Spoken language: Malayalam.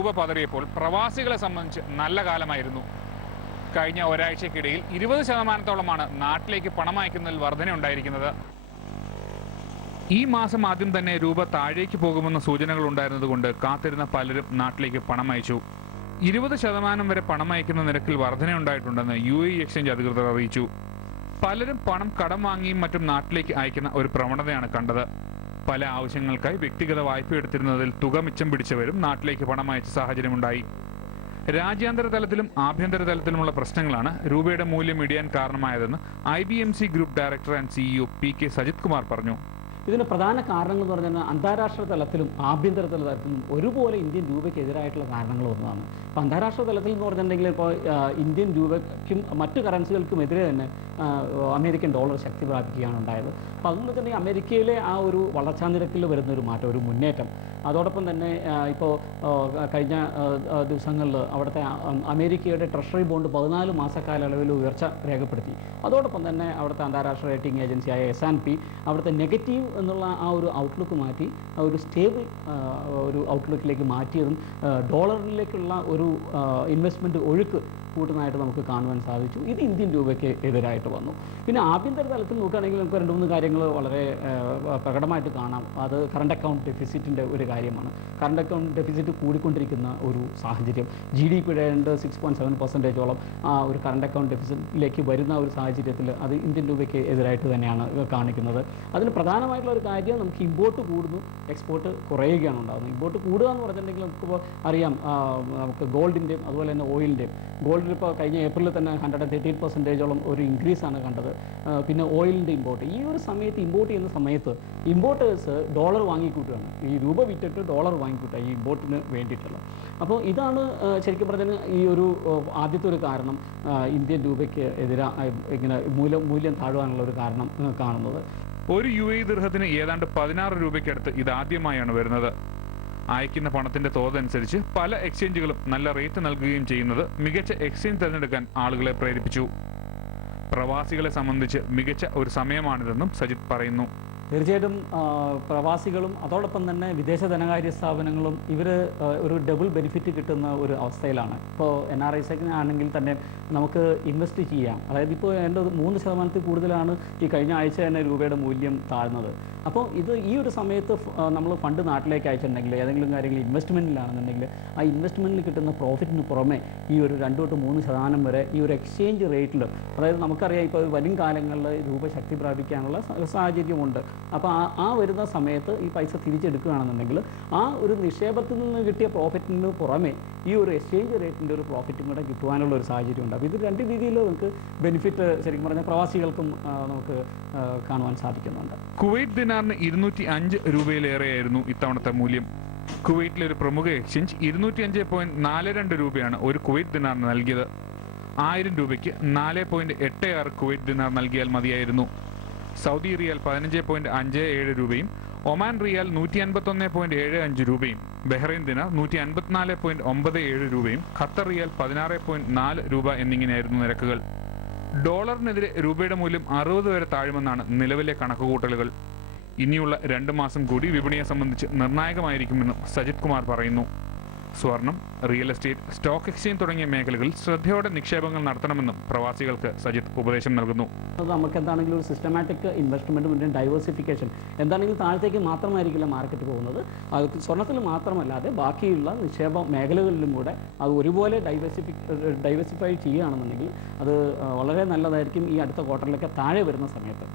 രൂപ പതറിയപ്പോൾ പ്രവാസികളെ സംബന്ധിച്ച് നല്ല കാലമായിരുന്നു. കഴിഞ്ഞ ഒരാഴ്ചക്കിടയിൽ 20% നാട്ടിലേക്ക് പണം അയക്കുന്നതിൽ വർധനയുണ്ടായിരിക്കുന്നത്. ഈ മാസം ആദ്യം തന്നെ രൂപ താഴേക്ക് പോകുമെന്ന സൂചനകൾ ഉണ്ടായിരുന്നതുകൊണ്ട് കാത്തിരുന്ന പലരും നാട്ടിലേക്ക് പണം അയച്ചു. 20% വരെ പണം അയക്കുന്ന നിരക്കിൽ വർധനയുണ്ടായിട്ടുണ്ടെന്ന് UAE എക്സ്ചേഞ്ച് അധികൃതർ അറിയിച്ചു. പലരും പണം കടം വാങ്ങിയും മറ്റും നാട്ടിലേക്ക് അയക്കുന്ന ഒരു പ്രവണതയാണ് കണ്ടത്. പല ആവശ്യങ്ങൾക്കായി വ്യക്തിഗത വായ്പ എടുത്തിരുന്നതിൽ തുക മിച്ചം പിടിച്ചവരും നാട്ടിലേക്ക് പണം അയച്ച സാഹചര്യമുണ്ടായി. രാജ്യാന്തര തലത്തിലും ആഭ്യന്തര തലത്തിലുമുള്ള പ്രശ്നങ്ങളാണ് രൂപയുടെ മൂല്യം ഇടിയാൻ കാരണമായതെന്ന് IBMC group director and CEO PK Sajith Kumar പറഞ്ഞു. ഇതിന് പ്രധാന കാരണങ്ങൾ എന്ന് പറഞ്ഞാൽ അന്താരാഷ്ട്ര തലത്തിലും ആഭ്യന്തര തലത്തിലും ഒരുപോലെ ഇന്ത്യൻ രൂപയ്ക്കെതിരായിട്ടുള്ള കാരണങ്ങൾ ഒന്നാണ്. അപ്പോൾ അന്താരാഷ്ട്ര തലത്തിൽ എന്ന് പറഞ്ഞിട്ടുണ്ടെങ്കിൽ ഇപ്പോൾ ഇന്ത്യൻ രൂപയ്ക്കും മറ്റു കറൻസികൾക്കും എതിരെ തന്നെ അമേരിക്കൻ ഡോളർ ശക്തി പ്രാപിക്കുകയാണ് ഉണ്ടായത്. അപ്പോൾ അതുകൊണ്ട് തന്നെ അമേരിക്കയിലെ ആ ഒരു വളർച്ചാ നിരക്കിൽ വരുന്ന ഒരു മാറ്റം, ഒരു മുന്നേറ്റം, അതോടൊപ്പം തന്നെ ഇപ്പോൾ കഴിഞ്ഞ ദിവസങ്ങളിൽ അവിടുത്തെ അമേരിക്കയുടെ ട്രഷറി ബോണ്ട് 14 മാസക്കാലയളവിൽ ഉയർച്ച രേഖപ്പെടുത്തി. അതോടൊപ്പം തന്നെ അവിടുത്തെ അന്താരാഷ്ട്ര റേറ്റിംഗ് ഏജൻസിയായ S&P അവിടുത്തെ നെഗറ്റീവ് എന്നുള്ള ആ ഒരു ഔട്ട്ലുക്ക് മാറ്റി ഒരു സ്റ്റേബിൾ ഒരു ഔട്ട്ലുക്കിലേക്ക് മാറ്റിയതും ഡോളറിലേക്കുള്ള ഒരു ഇൻവെസ്റ്റ്മെൻറ്റ് ഒഴുക്ക് കൂട്ടുന്നതായിട്ട് നമുക്ക് കാണുവാൻ സാധിച്ചു. ഇത് ഇന്ത്യൻ രൂപയ്ക്ക് എതിരായിട്ട് വന്നു. പിന്നെ ആഭ്യന്തര തലത്തിൽ നോക്കുകയാണെങ്കിൽ നമുക്ക് 2-3 കാര്യങ്ങൾ വളരെ പ്രകടമായിട്ട് കാണാം. അത് കറണ്ട് അക്കൗണ്ട് ഡെഫിസിറ്റിൻ്റെ ഒരു കാര്യമാണ്. കറണ്ട് അക്കൗണ്ട് ഡെഫിസിറ്റ് കൂടിക്കൊണ്ടിരിക്കുന്ന ഒരു സാഹചര്യം. GDPയുടെ 6.7% ആ ഒരു കറണ്ട് അക്കൗണ്ട് ഡെഫിസിറ്റിലേക്ക് വരുന്ന ഒരു സാഹചര്യത്തിൽ അത് ഇന്ത്യൻ രൂപയ്ക്ക് എതിരായിട്ട് തന്നെയാണ് കാണിക്കുന്നത്. അതിന് പ്രധാനമായിട്ടുള്ള ഒരു കാര്യം നമുക്ക് ഇമ്പോർട്ട് കൂടുന്നു, എക്സ്പോർട്ട് കുറയുകയാണ് ഉണ്ടാകുന്നത്. ഇമ്പോർട്ട് കൂടുക എന്ന് പറഞ്ഞിട്ടുണ്ടെങ്കിൽ നമുക്കിപ്പോൾ അറിയാം, നമുക്ക് ഗോൾഡിൻ്റെയും അതുപോലെ തന്നെ ഓയിലിൻ്റെയും. ഗോൾഡിൽ ഇപ്പോൾ കഴിഞ്ഞ ഏപ്രിലിൽ തന്നെ 138% ഒരു ഇൻക്രീസാണ് കണ്ടത്. പിന്നെ ഓയിലിൻ്റെ ഇമ്പോർട്ട്, ഈ ഒരു സമയത്ത് ഇമ്പോർട്ട് ചെയ്യുന്ന സമയത്ത് ഇമ്പോർട്ടേഴ്സ് ഡോളർ വാങ്ങിക്കൂട്ടുകയാണ്. ഈ രൂപ വിറ്റിട്ട് ഡോളർ വാങ്ങിക്കൂട്ടുക ഈ ഇമ്പോർട്ടിന് വേണ്ടിയിട്ടുള്ള. അപ്പോൾ ഇതാണ് ശരിക്കും പറഞ്ഞാൽ ഈ ഒരു ആദ്യത്തെ ഒരു കാരണം ഇന്ത്യൻ രൂപയ്ക്ക് ഇങ്ങനെ മൂല്യം താഴുവാനുള്ള ഒരു കാരണം കാണുന്നത്. ഒരു UAE ദിർഹത്തിന് ഏതാണ്ട് 16 രൂപയ്ക്കടുത്ത് ഇതാദ്യമായാണ് വരുന്നത്. അയക്കുന്ന പണത്തിന്റെ തോതനുസരിച്ച് പല എക്സ്ചേഞ്ചുകളും നല്ല റേറ്റ് നൽകുകയും ചെയ്യുന്നത് മികച്ച എക്സ്ചേഞ്ച് തിരഞ്ഞെടുക്കാൻ ആളുകളെ പ്രേരിപ്പിച്ചു. പ്രവാസികളെ സംബന്ധിച്ച് മികച്ച ഒരു സമയമാണിതെന്നും സജിത് പറയുന്നു. തീർച്ചയായിട്ടും പ്രവാസികളും അതോടൊപ്പം തന്നെ വിദേശ ധനകാര്യ സ്ഥാപനങ്ങളും ഇവർ ഒരു ഡബിൾ ബെനിഫിറ്റ് കിട്ടുന്ന ഒരു അവസ്ഥയിലാണ്. ഇപ്പോൾ NRIs ആണെങ്കിൽ തന്നെ നമുക്ക് ഇൻവെസ്റ്റ് ചെയ്യാം. അതായത് ഇപ്പോൾ എൻ്റെ 3% കൂടുതലാണ് ഈ കഴിഞ്ഞ ആഴ്ച തന്നെ രൂപയുടെ മൂല്യം താഴ്ന്നത്. അപ്പോൾ ഈ ഒരു സമയത്ത് നമ്മൾ ഫണ്ട് നാട്ടിലേക്ക് അയച്ചിട്ടുണ്ടെങ്കിൽ ഏതെങ്കിലും കാര്യങ്ങൾ ഇൻവെസ്റ്റ്മെൻറ്റിലാണെന്നുണ്ടെങ്കിൽ ആ ഇൻവെസ്റ്റ്മെൻറ്റിൽ കിട്ടുന്ന പ്രോഫിറ്റിന് പുറമെ ഈ ഒരു 2-3% വരെ ഈ ഒരു എക്സ്ചേഞ്ച് റേറ്റിൽ, അതായത് നമുക്കറിയാം ഇപ്പോൾ വരും കാലങ്ങളിൽ രൂപ ശക്തി പ്രാപിക്കാനുള്ള സാഹചര്യമുണ്ട്. അപ്പോൾ ആ വരുന്ന സമയത്ത് ഈ പൈസ തിരിച്ചെടുക്കുകയാണെന്നുണ്ടെങ്കിൽ ആ ഒരു നിക്ഷേപത്തിൽ നിന്ന് കിട്ടിയ പ്രോഫിറ്റിന് പുറമെ ഈ ഒരു എക്സ്ചേഞ്ച് റേറ്റിൻ്റെ ഒരു പ്രോഫിറ്റും കൂടെ കിട്ടുവാനുള്ള ഒരു സാഹചര്യം ഉണ്ട്. അപ്പോൾ ഇത് 2 രീതിയിൽ നമുക്ക് ബെനിഫിറ്റ് ശരിക്കും പറഞ്ഞാൽ പ്രവാസികൾക്കും നമുക്ക് കാണുവാൻ സാധിക്കുന്നുണ്ട്. കുവൈറ്റ് ദിനാറിന് 205 രൂപയിലേറെയായിരുന്നു ഇത്തവണത്തെ മൂല്യം. കുവൈറ്റിലെ ഒരു പ്രമുഖ എക്സ്ചേഞ്ച് 205.42 രൂപയാണ് ഒരു കുവൈറ്റ് ദിനാറിന് നൽകിയത്. 1000 രൂപയ്ക്ക് 4.86 കുവൈറ്റ് ദിനാർ നൽകിയാൽ മതിയായിരുന്നു. സൗദി റിയാൽ 15.57 രൂപയും ഒമാൻ റിയാൽ 151.75 രൂപയും ബഹ്റൈൻ ദിനാർ 154.97 രൂപയും ഖത്തർ റിയാൽ 16.4 രൂപ എന്നിങ്ങനെയായിരുന്നു നിരക്കുകൾ. ഡോളറിനെതിരെ രൂപയുടെ മൂല്യം 60 വരെ താഴുമെന്നാണ് നിലവിലെ കണക്കുകൂട്ടലുകൾ. ഇനിയുള്ള 2 മാസം കൂടി വിപണിയെ സംബന്ധിച്ച് നിർണായകമായിരിക്കുമെന്നും സജിത് കുമാർ പറയുന്നു. സ്വർണം, റിയൽ എസ്റ്റേറ്റ്, സ്റ്റോക്ക് എക്സ്ചേഞ്ച് തുടങ്ങിയ മേഖലകളിൽ ശ്രദ്ധയോടെ നിക്ഷേപങ്ങൾ നടത്തണമെന്നും പ്രവാസികൾക്ക് സജിത് ഉപദേശം നൽകുന്നു. നമുക്ക് എന്താണെങ്കിലും ഒരു സിസ്റ്റമാറ്റിക് ഇൻവെസ്റ്റ്മെൻറ്റ് പിന്നെ ഡൈവേഴ്സിഫിക്കേഷൻ, എന്താണെങ്കിലും താഴത്തേക്ക് മാത്രമായിരിക്കില്ല മാർക്കറ്റ് പോകുന്നത്. അത് സ്വർണ്ണത്തിൽ മാത്രമല്ലാതെ ബാക്കിയുള്ള നിക്ഷേപ മേഖലകളിലും കൂടെ അത് ഒരുപോലെ ഡൈവേഴ്സിഫൈ ചെയ്യുകയാണെന്നുണ്ടെങ്കിൽ അത് വളരെ നല്ലതായിരിക്കും ഈ അടുത്ത ക്വാർട്ടറിലൊക്കെ താഴെ വരുന്ന സമയത്ത്.